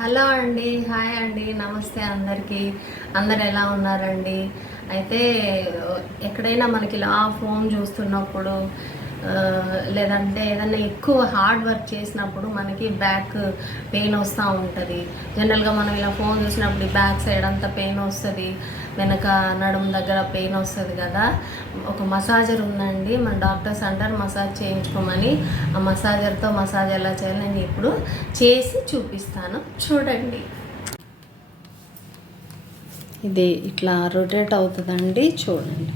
Hello అండి, hi అండి, నమస్తే అందరికీ. అందరు ఎలా ఉన్నారండి? అయితే ఎక్కడైనా మనకి ఇలా ఫోన్ చూస్తున్నప్పుడు లేదంటే ఏదైనా ఎక్కువ హార్డ్ వర్క్ చేసినప్పుడు మనకి బ్యాక్ పెయిన్ వస్తూ ఉంటుంది. జనరల్గా మనం ఇలా ఫోన్ చూసినప్పుడు బ్యాక్ సైడ్ అంతా పెయిన్ వస్తుంది, వెనక నడుము దగ్గర పెయిన్ వస్తుంది కదా. ఒక మసాజర్ ఉందండి, మన డాక్టర్స్ అంటారు మసాజ్ చేయించుకోమని. ఆ మసాజర్తో మసాజ్ ఎలా చేయాలి నేను ఇప్పుడు చేసి చూపిస్తాను, చూడండి. ఇది ఇట్లా రొటేట్ అవుతుందండి, చూడండి.